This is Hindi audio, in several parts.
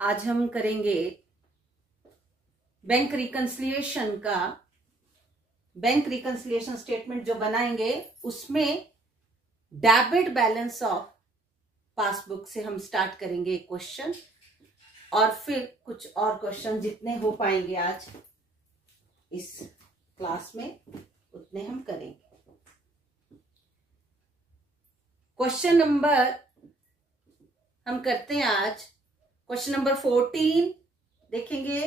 आज हम करेंगे बैंक रिकंसिलिएशन स्टेटमेंट जो बनाएंगे उसमें डेबिट बैलेंस ऑफ पासबुक से हम स्टार्ट करेंगे क्वेश्चन, और फिर कुछ और क्वेश्चन जितने हो पाएंगे आज इस क्लास में उतने हम करेंगे। क्वेश्चन नंबर हम करते हैं आज क्वेश्चन नंबर 14 देखेंगे।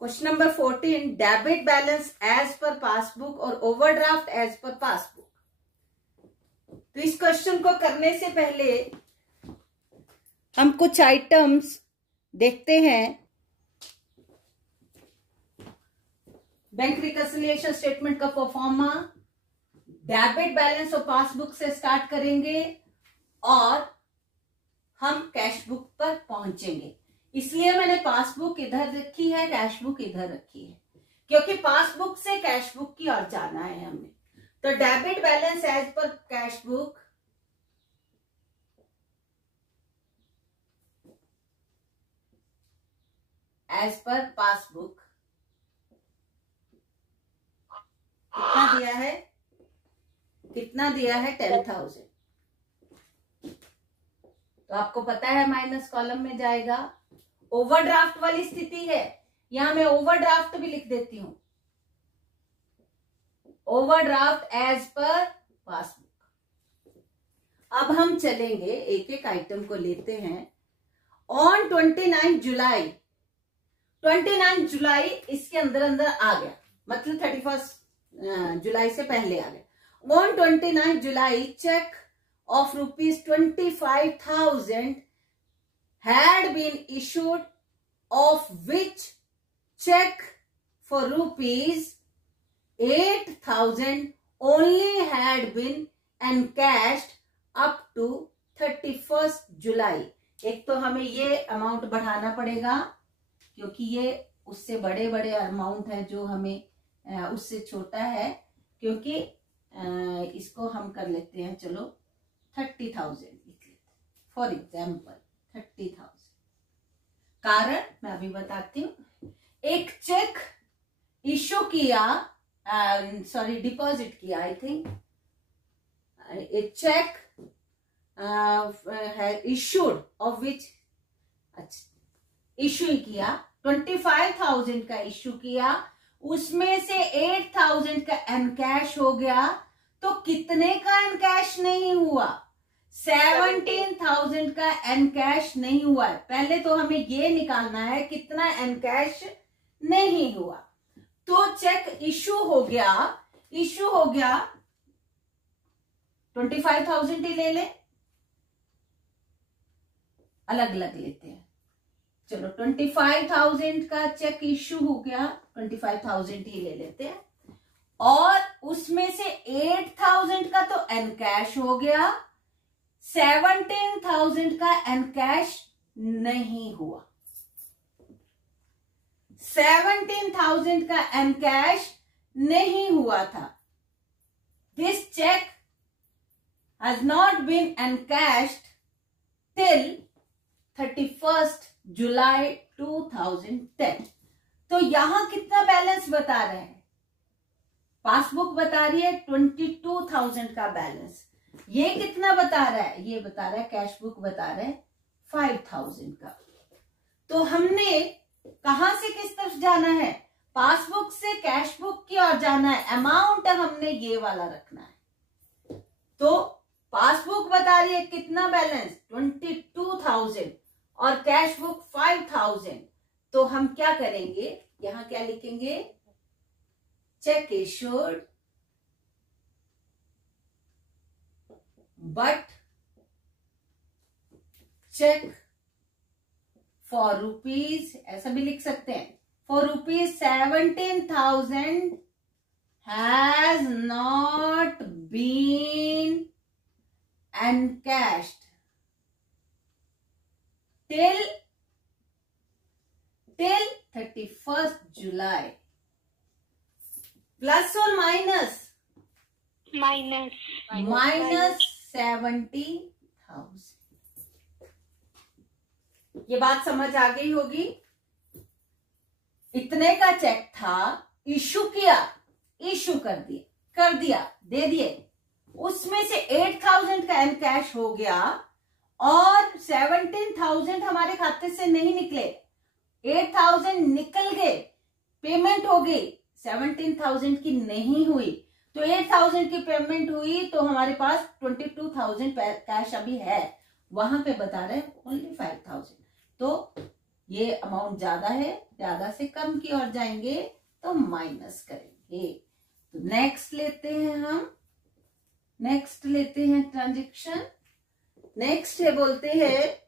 Question number 14, debit balance as per passbook और ओवरड्राफ्ट एज पर पासबुक। तो इस क्वेश्चन को करने से पहले हम कुछ आइटम्स देखते हैं। बैंक रिकंसिलिएशन स्टेटमेंट का परफॉर्मा डेबिट बैलेंस और पासबुक से स्टार्ट करेंगे और हम कैश बुक पर पहुंचेंगे। इसलिए मैंने पासबुक इधर रखी है, कैश बुक इधर रखी है, क्योंकि पासबुक से कैश बुक की ओर जाना है हमें। तो debit balance as per cash book as per passbook कितना दिया है 10,000। तो आपको पता है माइनस कॉलम में जाएगा। ओवरड्राफ्ट वाली स्थिति है, यहां मैं ओवरड्राफ्ट भी लिख देती हूं, ओवरड्राफ्ट एज पर पासबुक। अब हम चलेंगे, एक एक आइटम को लेते हैं। ऑन 29 जुलाई इसके अंदर आ गया, मतलब 31 जुलाई से पहले आ गया। On 29 July cheque of rupees 25,000 had been issued, of which check for rupees 8,000 only had been encashed up to 31st जुलाई। एक तो हमें ये अमाउंट बढ़ाना पड़ेगा क्योंकि ये उससे बड़े बड़े अमाउंट है जो हमें उससे छोटा है, क्योंकि इसको हम कर लेते हैं, चलो 30,000 फॉर एग्जाम्पल 30,000। कारण मैं अभी बताती हूं। एक चेक इश्यू किया, डिपॉजिट किया, आई थिंक ए चेक है इश्यूड ऑफ विच, इश्यू किया 25,000 का इश्यू किया, उसमें से 8,000 का एनकैश हो गया। तो कितने का एनकैश नहीं हुआ? 17,000 का एनकैश नहीं हुआ है। पहले तो हमें ये निकालना है कितना एनकैश नहीं हुआ। तो चेक इश्यू हो गया 25,000 ही ले ले, अलग अलग लेते हैं। चलो 25,000 का चेक इश्यू हो गया, 25,000 ही ले लेते हैं, और उसमें से 8,000 का तो एनकैश हो गया, 17,000 का एनकैश नहीं हुआ। 17,000 का एनकैश नहीं हुआ था। This cheque has not been encashed till 31st July 2010। तो यहां कितना बैलेंस बता रहे हैं? पासबुक बता रही है 22,000 का बैलेंस। ये कितना बता रहा है? ये बता रहा है, कैश बुक बता रहा है 5,000 का। तो हमने कहां से किस तरफ जाना है? पासबुक से कैश बुक की ओर जाना है। अमाउंट हमने ये वाला रखना है। तो पासबुक बता रही है कितना बैलेंस 22,000 और कैश बुक 5,000। तो हम क्या करेंगे, यहां क्या लिखेंगे? Cheque issued but cheque for rupees, ऐसा भी लिख सकते हैं, for rupees 17,000 has not been encashed till 31st July. Plus और माइनस? माइनस 70,000। ये बात समझ आ गई होगी। इतने का चेक था, इशू किया, इशू कर दिया, दे दिए, उसमें से 8,000 का एम कैश हो गया और 17,000 हमारे खाते से नहीं निकले। 8,000 निकल गए, पेमेंट हो गई, 17,000 की नहीं हुई। तो 8,000 की पेमेंट हुई तो हमारे पास 22,000 कैश अभी है। वहां पे बता रहे हैं ओनली 5,000। तो ये अमाउंट ज्यादा है, ज्यादा से कम की ओर जाएंगे तो माइनस करेंगे। तो नेक्स्ट लेते हैं ट्रांजेक्शन। नेक्स्ट है, बोलते हैं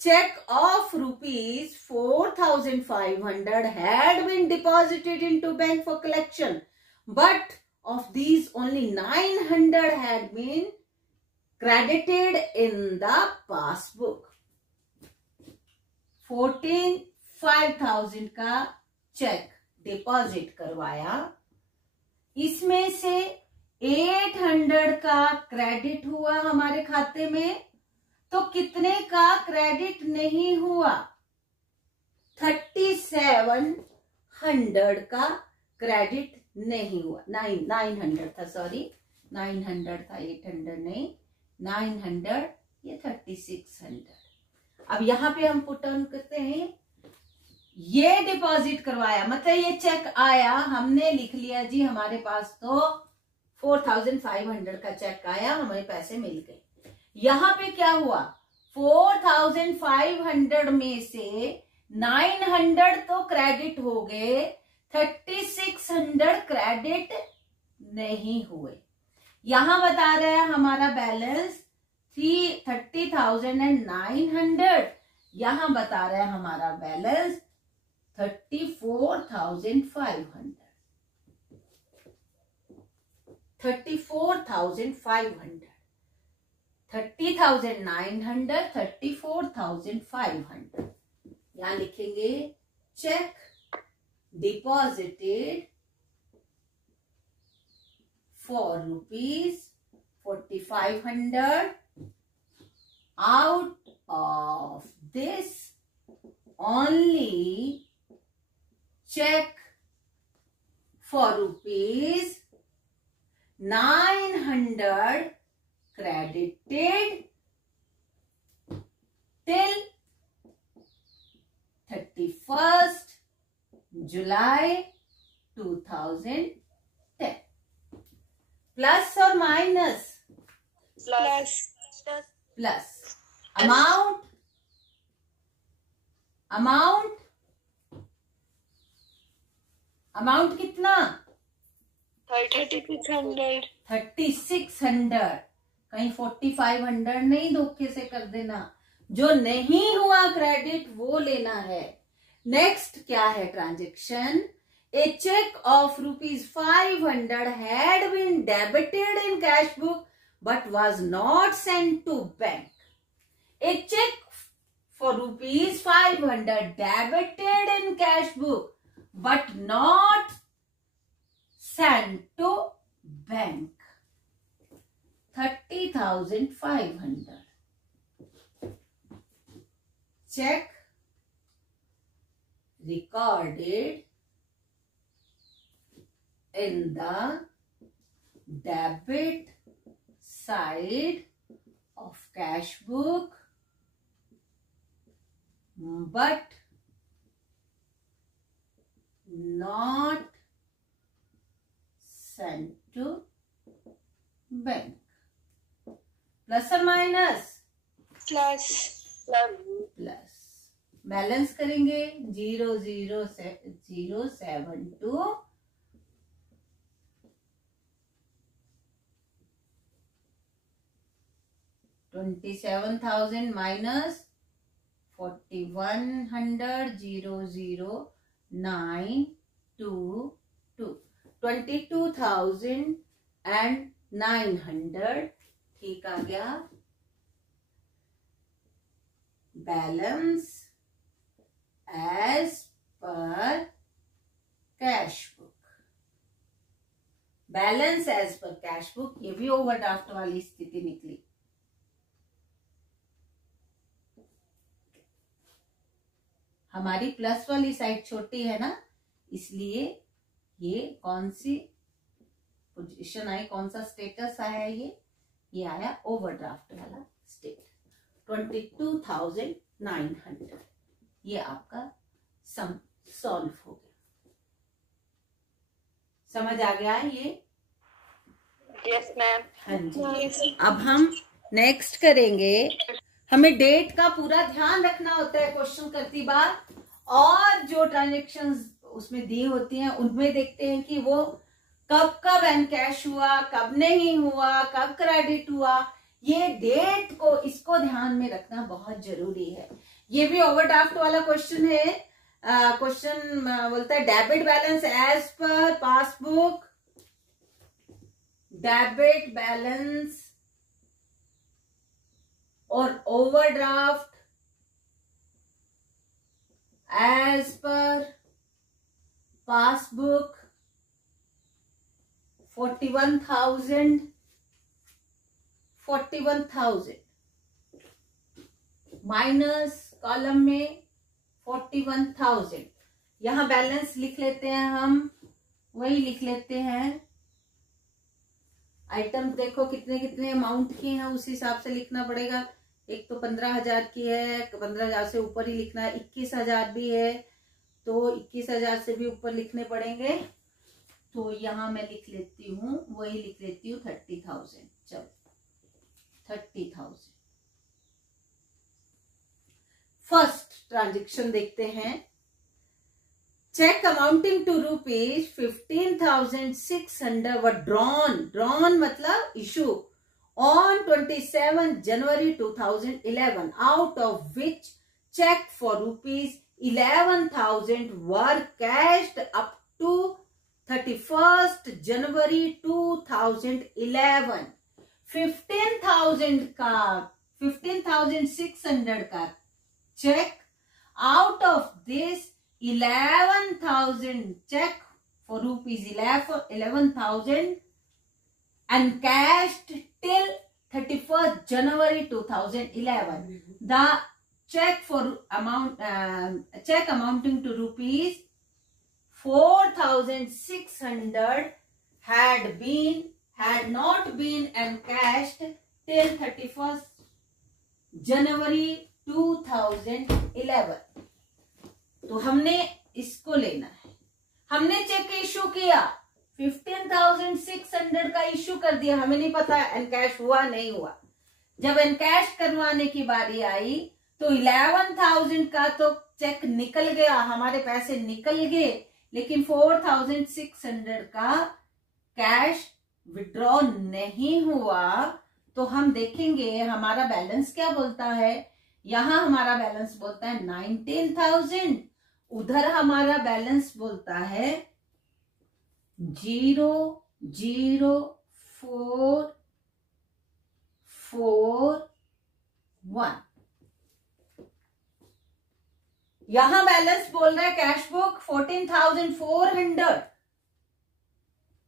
check of ₹4,500 had been deposited into bank for collection, but of these only 900 had been credited in the passbook। 5,000 का चेक डिपॉजिट करवाया, इसमें से 800 का क्रेडिट हुआ हमारे खाते में। तो कितने का क्रेडिट नहीं हुआ? 3,700 का क्रेडिट नहीं हुआ। 900 था, सॉरी 900 था, 800 नहीं, 900, ये 3,600। अब यहां पे हम पुट ऑन करते हैं, ये डिपॉजिट करवाया, मतलब ये चेक आया, हमने लिख लिया जी हमारे पास तो 4,500 का चेक आया, हमें पैसे मिल गए। यहां पे क्या हुआ, 4,500 में से 900 तो क्रेडिट हो गए, 3,600 क्रेडिट नहीं हुए। यहां बता रहे हैं हमारा बैलेंस 30,900, यहां बता रहे हैं हमारा बैलेंस 34,500। 34,500, 30,900, 34,500। यहां लिखेंगे check deposited for ₹4,500, out of this only check for ₹900 credited till 31st July 2010। Plus और माइनस? प्लस। अमाउंट कितना? 3,600। कहीं 4,500 नहीं धोखे से कर देना। जो नहीं हुआ क्रेडिट वो लेना है। नेक्स्ट क्या है transaction? A check of ₹500 had been debited in cash book but was not sent to bank. A check for ₹500 debited in cash book but not sent to bank. 30,500. Check recorded in the debit side of cash book but not sent to bank. Plus और माइनस? प्लस। बैलेंस करेंगे 0,072 27,000 minus 4,100 0,092 22,900 ठीक आ गया। Balance as per cash book. Balance as per cash book, ये भी ओवरड्राफ्ट वाली स्थिति निकली। हमारी प्लस वाली साइड छोटी है ना, इसलिए ये कौन सी पोजीशन आई, कौन सा स्टेटस आया, ये आया ओवरड्राफ्ट वाला स्टेट। 22,900 ये आपका सम सॉल्व हो गया। समझ आ गया है ये? Yes ma'am. हाँ जी। अब हम नेक्स्ट करेंगे, हमें डेट का पूरा ध्यान रखना होता है क्वेश्चन करती बार, और जो ट्रांजेक्शन्स उसमें दी होती हैं उनमें देखते हैं कि वो कब कब एनकैश हुआ, कब नहीं हुआ, कब क्रेडिट हुआ। ये डेट को, इसको ध्यान में रखना बहुत जरूरी है। ये भी ओवरड्राफ्ट वाला क्वेश्चन है। क्वेश्चन बोलता है debit balance as per passbook, debit balance और overdraft as per passbook 41,000 minus column में 41,000। यहां बैलेंस लिख लेते हैं हम, वही लिख लेते हैं। आइटम देखो कितने कितने अमाउंट की हैं, उस हिसाब से लिखना पड़ेगा। एक तो 15,000 की है, 15,000 से ऊपर ही लिखना है। 21,000 भी है तो 21,000 से भी ऊपर लिखने पड़ेंगे। तो यहां मैं लिख लेती हूँ, वही लिख लेती हूँ 30,000। चलो 30,000। फर्स्ट ट्रांजेक्शन देखते हैं। Cheque amounting to ₹15,600 were drawn मतलब issue on 27 January 2011, out of which check for ₹11,000 were cashed up to 31st January 2011। 15,600 का cheque, out of this 11,000 cheque for ₹11,000 and cashed till 31st January 2011. The check for check amounting to ₹4,600 had not been encashed till 31st January 2011। तो हमने इसको लेना है। हमने चेक इशू किया, 15,600 का इशू कर दिया, हमें नहीं पता एनकैश हुआ नहीं हुआ। जब एनकैश करवाने की बारी आई तो 11,000 का तो चेक निकल गया, हमारे पैसे निकल गए, लेकिन 4,600 का कैश विड्रॉ नहीं हुआ। तो हम देखेंगे हमारा बैलेंस क्या बोलता है। यहां हमारा बैलेंस बोलता है 19,000, उधर हमारा बैलेंस बोलता है 00441। यहां बैलेंस बोल रहा है cash book 14,400,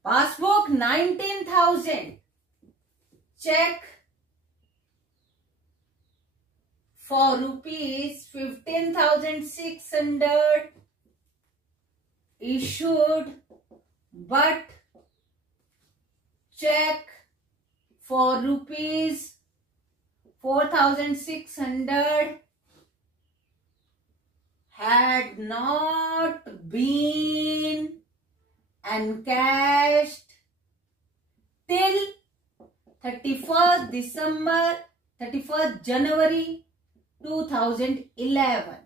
passbook 19,000, cheque for ₹15,600 issued, but check for ₹4,600 had not been encashed till 31st January 2011।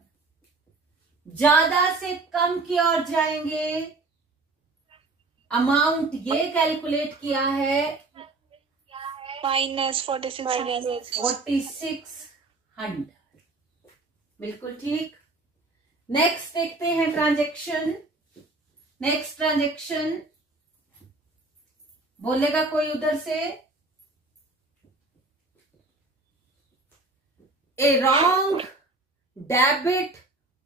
ज्यादा से कम की ओर जाएंगे। अमाउंट ये कैलकुलेट किया है -4600। बिल्कुल ठीक। नेक्स्ट देखते हैं ट्रांजेक्शन। नेक्स्ट ट्रांजेक्शन बोलेगा कोई उधर से। A wrong debit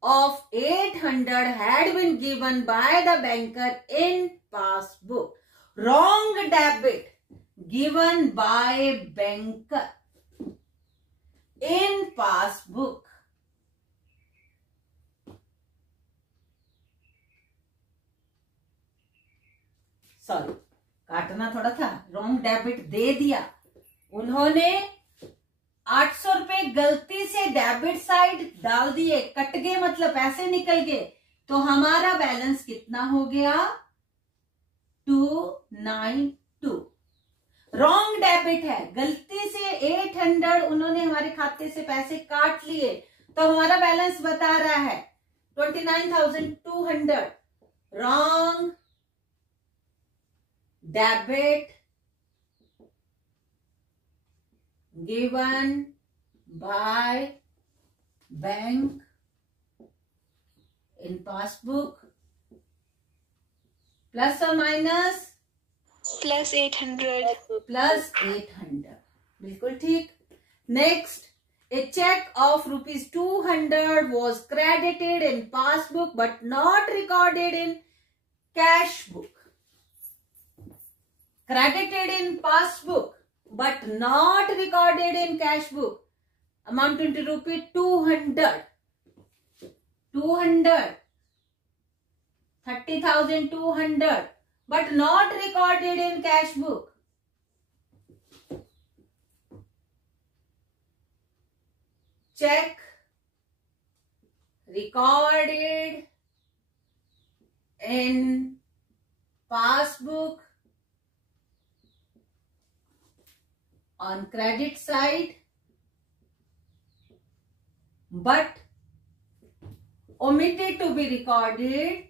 of 800 had been given by the banker in passbook. Wrong debit given by banker in passbook. Sorry काटना थोड़ा था, रॉन्ग डेबिट दे दिया उन्होंने। 800 रुपए गलती से डेबिट साइड डाल दिए, कट गए मतलब पैसे निकल गए, तो हमारा बैलेंस कितना हो गया 292। रॉन्ग डेबिट है, गलती से 800 उन्होंने हमारे खाते से पैसे काट लिए, तो हमारा बैलेंस बता रहा है 29,200। Wrong debit given by bank in passbook plus or minus plus 800. plus 800, बिल्कुल ठीक। Next, a check of ₹200 was credited in passbook but not recorded in cash book. Credited in passbook but not recorded in cash book, amounting to ₹200. 30,200, but not recorded in cash book. Check recorded in passbook on credit side but omitted to be recorded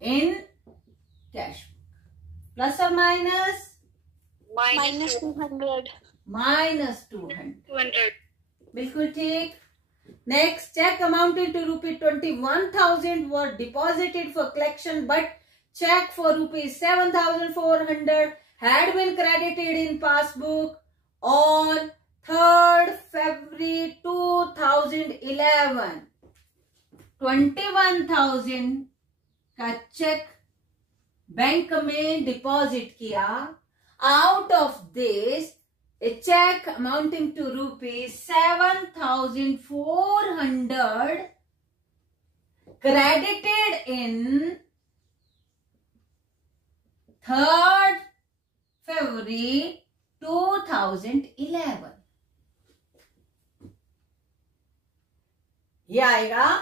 in cash book. Plus or minus? Minus 200. Minus 200. 200. बिल्कुल ठीक। Next, check amounting to ₹21,000 were deposited for collection, but check for ₹7,400 had been credited in passbook on 3rd February 2011. 21,000 का चेक बैंक में डिपॉजिट किया। Out of this, a check amounting to ₹7,400 credited in 3rd February 2011. ये आया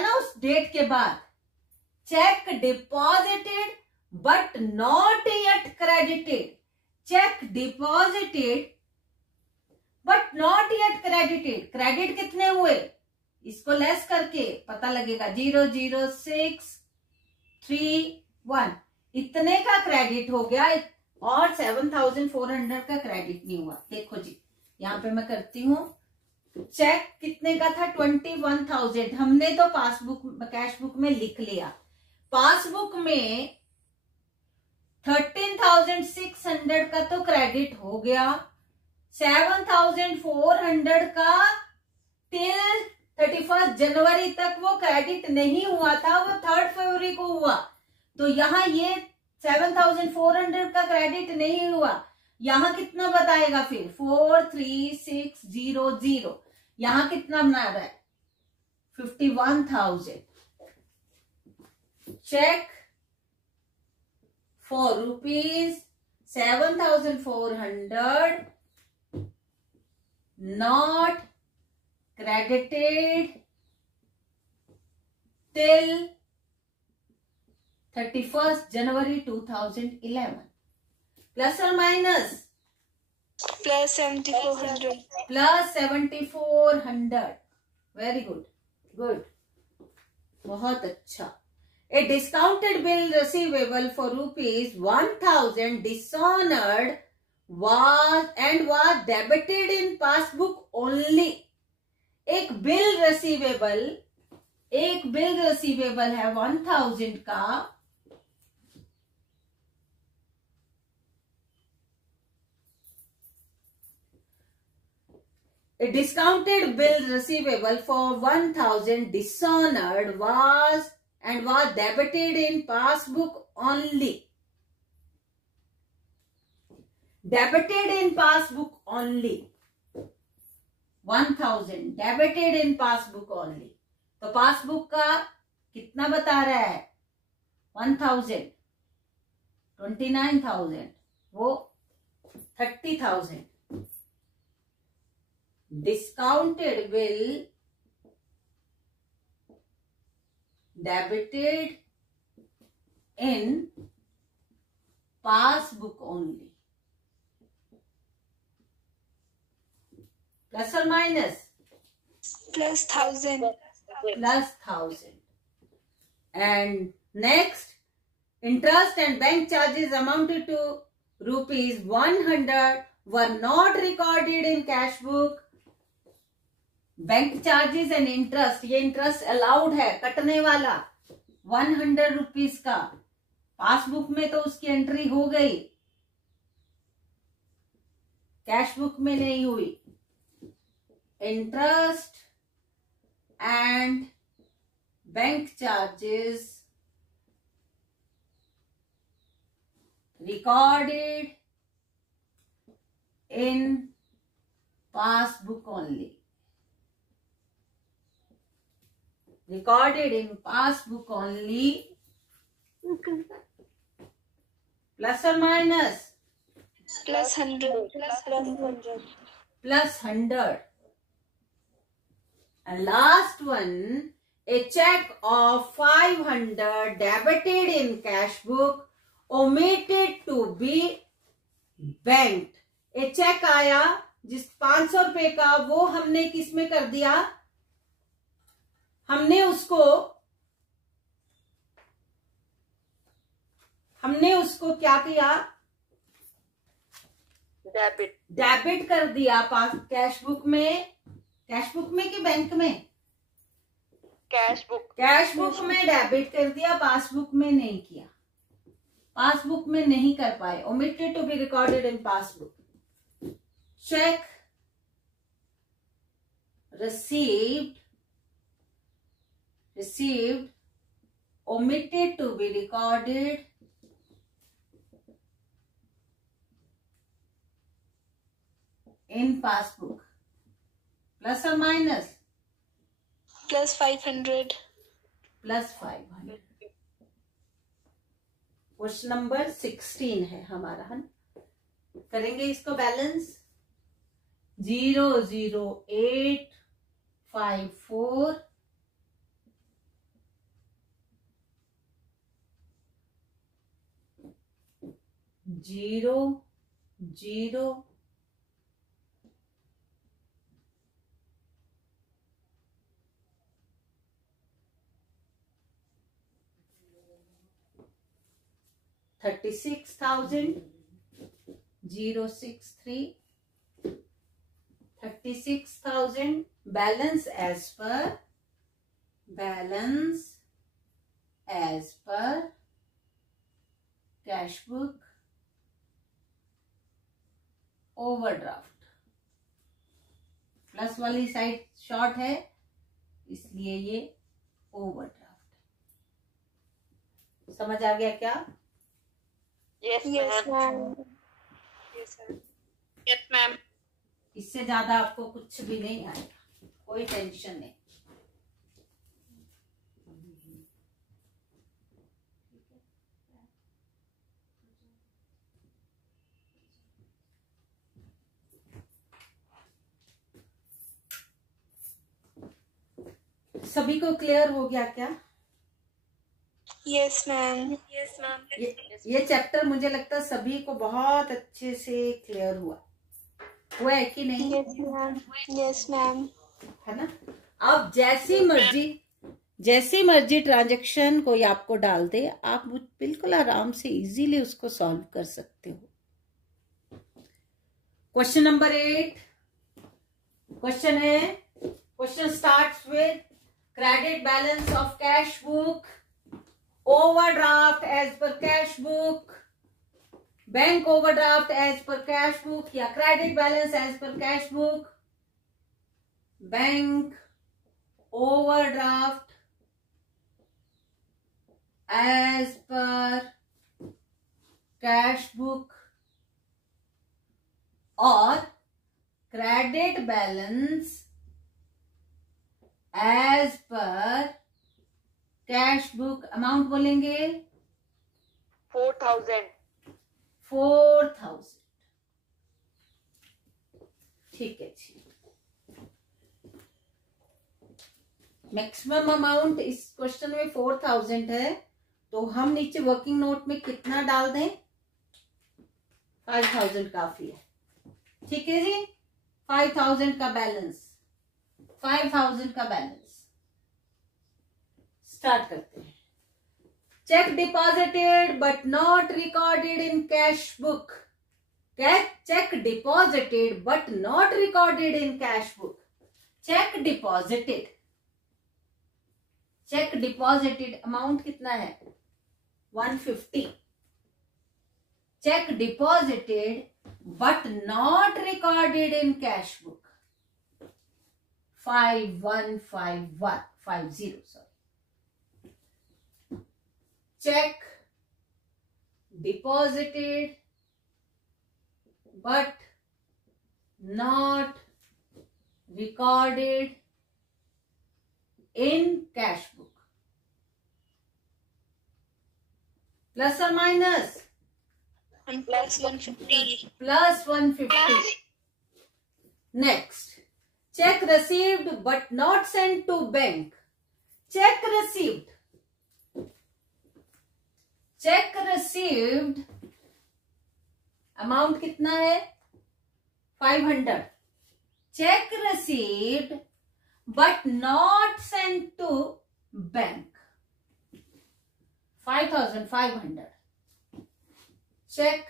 ना उस डेट के बाद। Check deposited but not yet credited. Check deposited but not yet credited. Credit कितने हुए इसको लेस करके पता लगेगा। 00631 इतने का क्रेडिट हो गया और 7,400 का क्रेडिट नहीं हुआ। देखो जी यहां पे मैं करती हूं। चेक कितने का था 21,000। हमने तो पासबुक कैश बुक में लिख लिया। पासबुक में 13,600 का तो क्रेडिट हो गया। 7,400 का टिल 31 जनवरी तक वो क्रेडिट नहीं हुआ था, वो 3rd फरवरी को हुआ। तो यहाँ ये 7,400 का क्रेडिट नहीं हुआ। यहाँ कितना बताएगा फिर 43600। यहाँ कितना बना रहा है 51,000। Cheque for ₹7,400 not credited till 31st January 2011. Plus or minus? Plus 7,400. Plus 7,400. Very good. Good. बहुत अच्छा। A discounted bill receivable for ₹1,000 dishonored was debited in passbook only. एक बिल रिसीवेबल है 1,000 का। A discounted bill receivable for 1,000 dishonored was debited in passbook only. Debited in passbook only. 1000 debited in passbook only. तो पासबुक का कितना बता रहा है? 1000, 29,000, वो 30,000। Discounted will debited in passbook only. Plus or minus? Plus 1,000. Plus 1,000. And next, interest and bank charges amounted to rupees 100 were not recorded in cash book. Bank charges and interest, ये इंटरेस्ट अलाउड है कटने वाला 100 रुपीज का, पासबुक में तो उसकी एंट्री हो गई, कैश बुक में नहीं हुई। Interest and bank charges recorded in passbook only. Recorded in passbook only. Plus or minus? Plus 100. Plus 100. And last one, a check of 500 debited in cash book omitted to be banked. एक चेक आया जिस 500 रुपए का, वो हमने किस में कर दिया? हमने उसको क्या किया? डेबिट कर दिया पास कैश बुक में कि बैंक में? कैश बुक में डेबिट कर दिया, पासबुक में नहीं किया, पासबुक में नहीं कर पाए। Omitted to be recorded in passbook. Cheque received omitted to be recorded in passbook. Plus or minus? Plus 500. Plus 500. Question number 16 है हमारा, है ना? करेंगे इसको balance. 00854 0 36,000 063 36,000 balance as per cash book overdraft. Plus वाली साइड शॉर्ट है इसलिए ये ओवरड्राफ्ट। समझ आ गया क्या? Yes, ma'am. Yes, ma'am. इससे ज्यादा आपको कुछ भी नहीं आएगा, कोई टेंशन नहीं। सभी को क्लियर हो गया क्या? Yes, ma'am. ये चैप्टर मुझे लगता है सभी को बहुत अच्छे से क्लियर हुआ है कि नहीं? Yes, ma'am. Yes, ma'am. है ना? अब जैसी मर्जी ट्रांजैक्शन कोई आपको डाल दे, आप बिल्कुल आराम से इजीली उसको सॉल्व कर सकते हो। क्वेश्चन नंबर 8 क्वेश्चन है, question starts with credit balance of cash book, overdraft as per cash book, bank overdraft as per cash book या credit balance as per cash book, bank overdraft as per cash book और credit balance as per cash book, amount बोलेंगे 4,000. 4,000. ठीक है जी. मैक्सिमम अमाउंट इस क्वेश्चन में 4,000 है, तो हम नीचे वर्किंग नोट में कितना डाल दें? 5,000 काफी है. ठीक है जी. 5,000 का बैलेंस, 5,000 का बैलेंस. स्टार्ट करते हैं. Check deposited but not recorded in cash book. Check deposited but not recorded in cash book. Check deposited amount कितना है? 150. Check deposited but not recorded in cash book 515150. Sorry. Check deposited but not recorded in cash book. Plus or minus? Plus 150. Plus 150. Next. Check received but not sent to bank. Check received. Check received. Amount कितना है? 500. Cheque received but not sent to bank 5,500. Cheque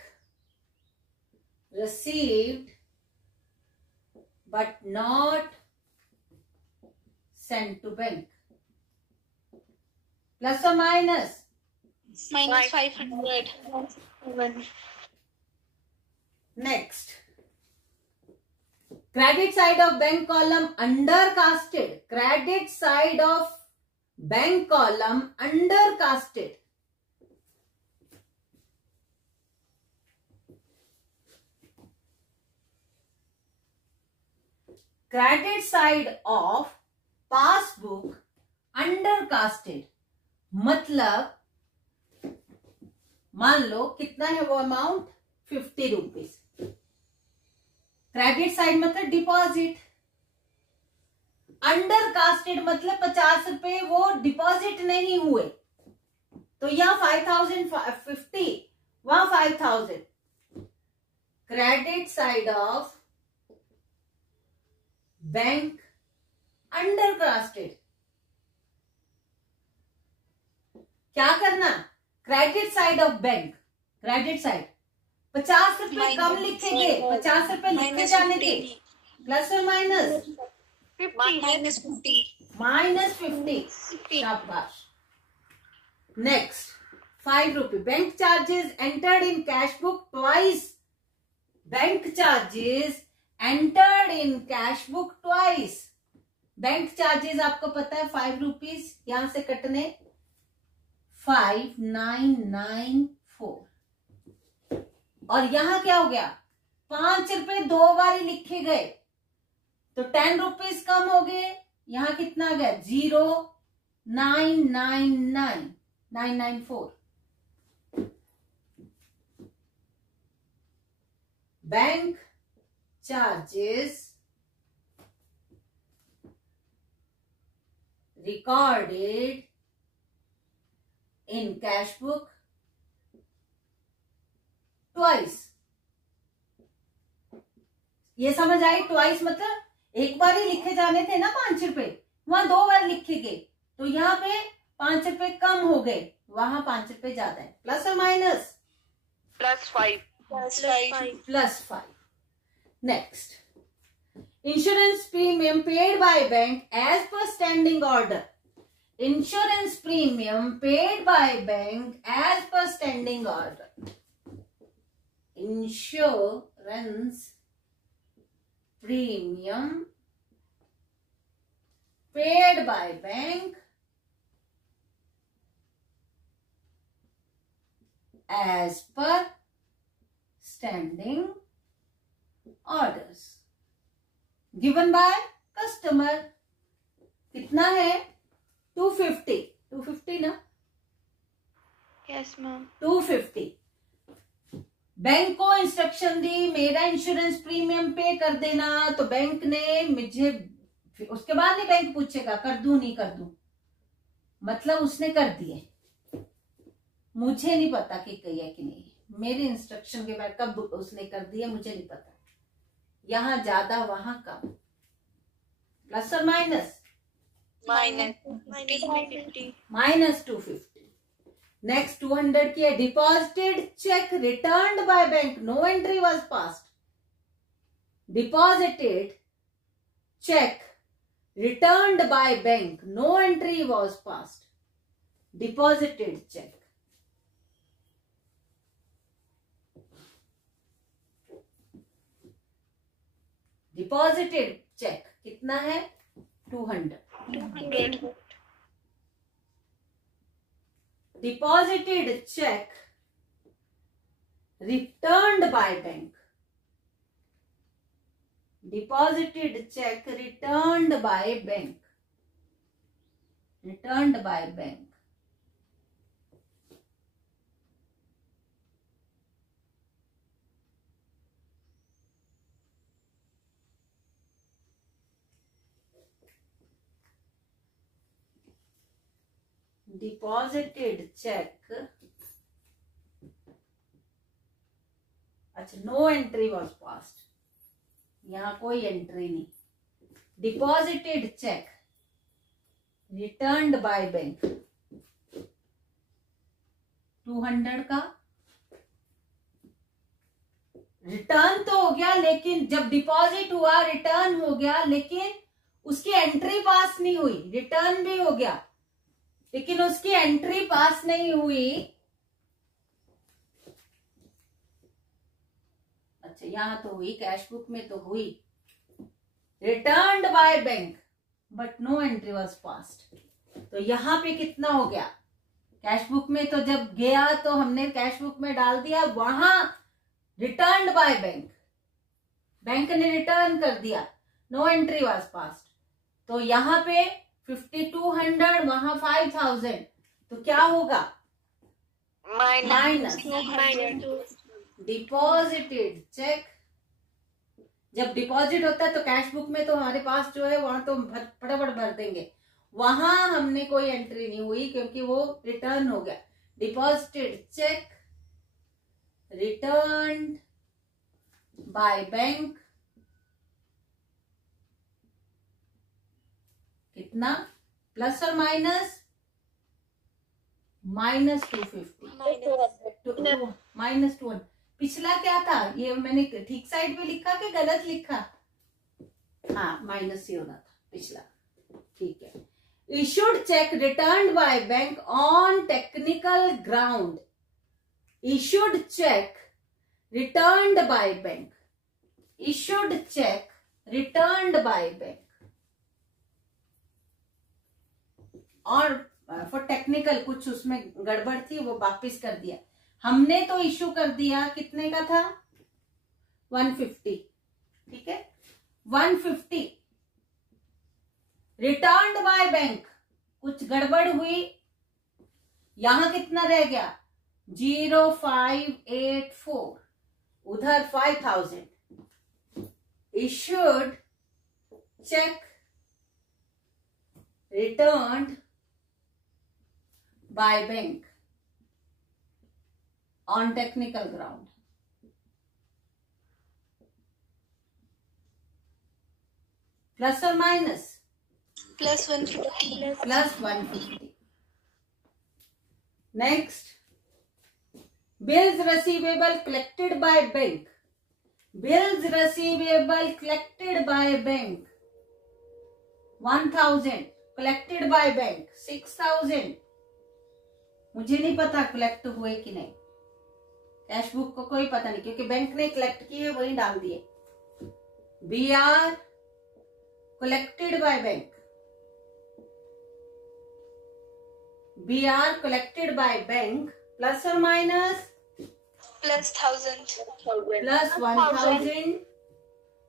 received but not sent to bank. Plus और minus? Minus 500. Next. Credit side of bank column undercasted. Credit side of bank column undercasted. Credit side of passbook undercasted. मतलब मान लो कितना है वो अमाउंट? 50 रुपीज. क्रेडिट साइड मतलब डिपॉजिट. अंडरकास्टेड मतलब 50 रुपए वो डिपॉजिट नहीं हुए, तो यहाँ 5,050, वहां 5,000. Credit side of bank undercasted. क्या करना? Credit side of bank, credit side 50 रुपए कम लिखेंगे, 50 रुपए लिखे जाने थे. प्लस और माइनस? माइनस 50. शाबाश. नेक्स्ट. 5 रुपए. Bank charges entered in cash book twice. Bank charges entered in cash book twice. Bank charges आपको पता है 5 रुपीज, यहां से कटने 5,994. और यहां क्या हो गया? 5 रुपए 2 बार लिखे गए, तो 10 रुपीज कम हो गए. यहां कितना आ गया? 0,999,994. Bank charges recorded in cash book twice. ये समझ आई? ट्वाइस मतलब एक बार ही लिखे जाने थे ना 5 रुपए, वहां 2 बार लिखे गए, तो यहाँ पे 5 रुपए कम हो गए, वहां 5 रुपए ज्यादा है. प्लस और minus? +5. +5. Next. Insurance premium paid by bank as per standing order. Insurance premium paid by bank as per standing order. Insurance premium paid by bank as per standing orders. Given by customer. कितना है? 250। 250 ना? Yes, ma'am. 250। बैंक को इंस्ट्रक्शन दी मेरा इंश्योरेंस प्रीमियम पे कर देना, तो बैंक ने मुझे, उसके बाद नहीं बैंक पूछेगा कर दूं नहीं कर दूं, मतलब उसने कर दिए। मुझे नहीं पता कि किया कि नहीं, मेरे इंस्ट्रक्शन के बाद कब उसने कर दिया मुझे नहीं पता। यहाँ ज्यादा वहां कम, प्लस और माइनस? माइनस 250। नेक्स्ट 200 की है, deposited cheque returned by bank, no entry was passed. Deposited cheque returned by bank, no entry was passed. Deposited cheque, deposited cheque कितना है? 200। Deposited cheque returned by bank, deposited cheque returned by bank, returned by bank. Deposited cheque, अच्छा नो एंट्री वॉज पास्ड, यहां कोई एंट्री नहीं। Deposited cheque returned by bank, 200 का रिटर्न तो हो गया, लेकिन जब डिपॉजिट हुआ रिटर्न हो गया, लेकिन उसकी एंट्री पास नहीं हुई। रिटर्न भी हो गया लेकिन उसकी एंट्री पास नहीं हुई। अच्छा यहां तो हुई, कैश बुक में तो हुई, returned by bank but no entry was passed. तो यहां पे कितना हो गया? कैश बुक में तो जब गया तो हमने कैश बुक में डाल दिया, वहां रिटर्न्ड बाय बैंक, बैंक ने रिटर्न कर दिया, नो एंट्री वाज पास्ड। तो यहां पे 5200, वहां 5000, तो क्या होगा? माइनस। डिपॉजिटेड चेक, जब डिपॉजिट होता है तो कैश बुक में तो हमारे पास जो है वहां तो फटाफट भर देंगे, वहां हमने कोई एंट्री नहीं हुई क्योंकि वो रिटर्न हो गया। Deposited check return by bank, कितना? प्लस और माइनस? Minus 250, minus 200। पिछला क्या था? ये मैंने ठीक साइड पे लिखा कि गलत लिखा? हाँ माइनस ही होना था पिछला, ठीक है। Issued cheque returned by bank on technical ground, issued cheque returned by bank, issued cheque returned by bank और फॉर टेक्निकल कुछ उसमें गड़बड़ थी, वो वापिस कर दिया। हमने तो इशू कर दिया, कितने का था? 150, ठीक है। 150 रिटर्न्ड बाय बैंक, कुछ गड़बड़ हुई, यहां कितना रह गया? 0584, उधर 5000। Issued cheque returned by bank on technical ground, plus और minus? Plus 150। Plus 150। Next, bills receivable collected by bank, bills receivable collected by bank 1000, collected by bank 6000। मुझे नहीं पता कलेक्ट हुए कि नहीं, कैश बुक को कोई पता नहीं क्योंकि बैंक ने कलेक्ट किए वही डाल दिए। B R collected by bank, B R collected by bank, plus और माइनस? प्लस 1000। प्लस 1000,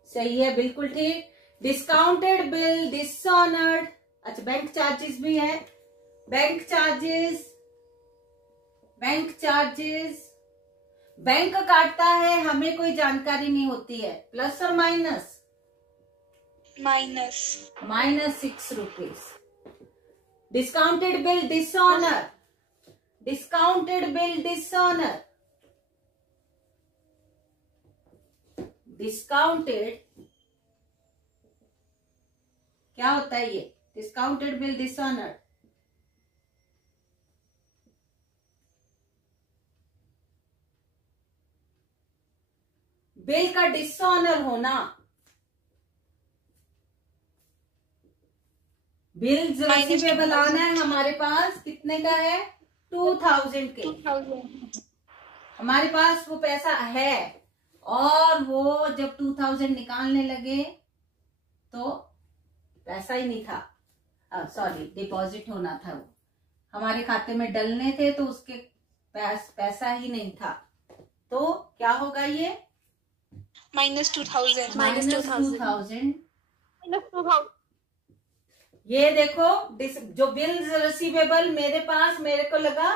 सही है, बिल्कुल ठीक। Discounted bill dishonoured. अच्छा, बैंक चार्जेस भी है। बैंक चार्जेस बैंक काटता है, हमें कोई जानकारी नहीं होती है। प्लस और minus? Minus 6 rupees. Discounted bill dishonour, discounted क्या होता है ये? Discounted bill dishonour. बिल का डिसऑनर होना। बिल रिसीवेबल आना है हमारे पास, कितने का है? 2000 के। हमारे पास वो पैसा है और वो जब 2000 निकालने लगे तो पैसा ही नहीं था, सॉरी डिपॉजिट होना था, वो हमारे खाते में डलने थे तो उसके पैसा ही नहीं था। तो क्या होगा ये? -2000। ये देखो, जो बिल रिसीवेबल मेरे पास, मेरे को लगा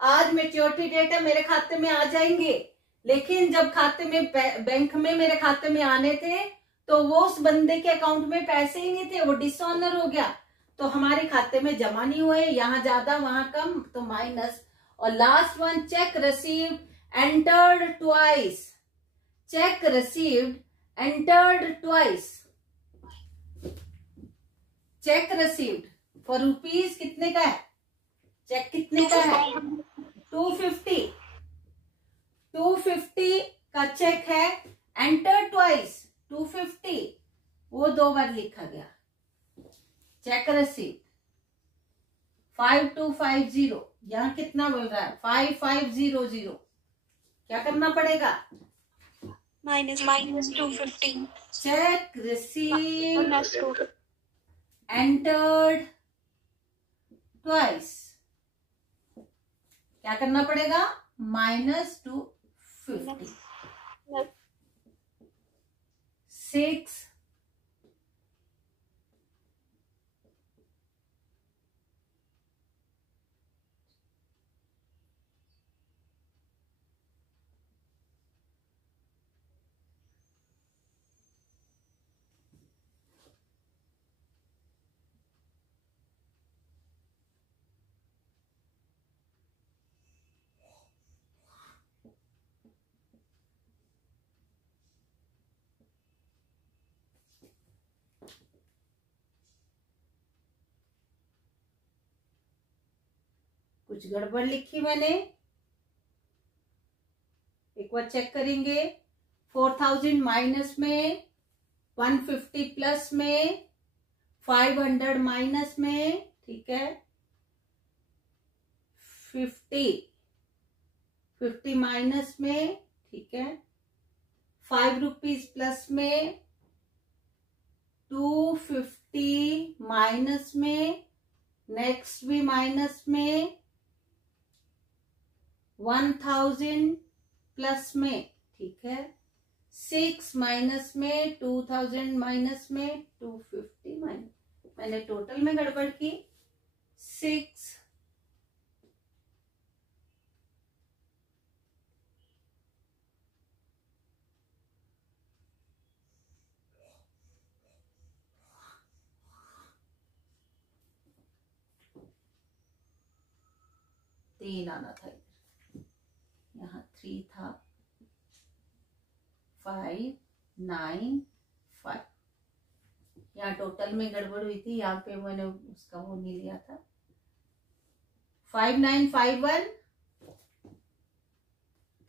आज मैच्योरिटी डेट है, मेरे खाते में आ जाएंगे, लेकिन जब खाते में बैंक में मेरे खाते में आने थे तो वो उस बंदे के अकाउंट में पैसे ही नहीं थे, वो डिसऑनर हो गया, तो हमारे खाते में जमा नहीं हुए, यहाँ ज्यादा वहां कम, तो माइनस। और last one, check received entered twice. Check received entered twice. Check received for rupees कितने का है? चेक कितने का है? 250 का चेक है। एंटर ट्वाइस 250, वो 2 बार लिखा गया। चेक रिसीव्ड 5250, यहाँ कितना बोल रहा है? 5500। क्या करना पड़ेगा? -250। चेक रिसीव्ड एंटर्ड ट्वाइस, क्या करना पड़ेगा? -250। 6 कुछ गड़बड़ लिखी मैंने, एक बार चेक करेंगे। 4000 माइनस में, 150 प्लस में, 500 माइनस में, ठीक है, 50 माइनस में, ठीक है, 5 रुपीज प्लस में, 250 माइनस में, नेक्स्ट भी माइनस में, 1000 प्लस में, ठीक है, 6 माइनस में, 2000 माइनस में, 250 माइनस, मैंने टोटल में गड़बड़ की। 6 3 आना था, यहाँ 3 था। 5 9 5, यहाँ टोटल में गड़बड़ हुई थी, यहाँ पे मैंने उसका वो नहीं लिया था। 5951,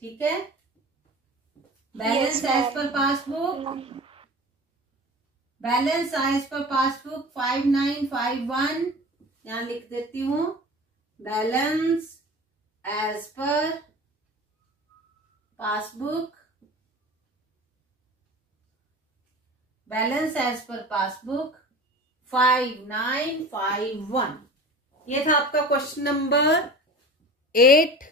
ठीक है। Balance as per passbook, balance as per passbook 5951, यहाँ लिख देती हूँ। Balance as per passbook, balance as per passbook 5951। ये था आपका क्वेश्चन नंबर 8।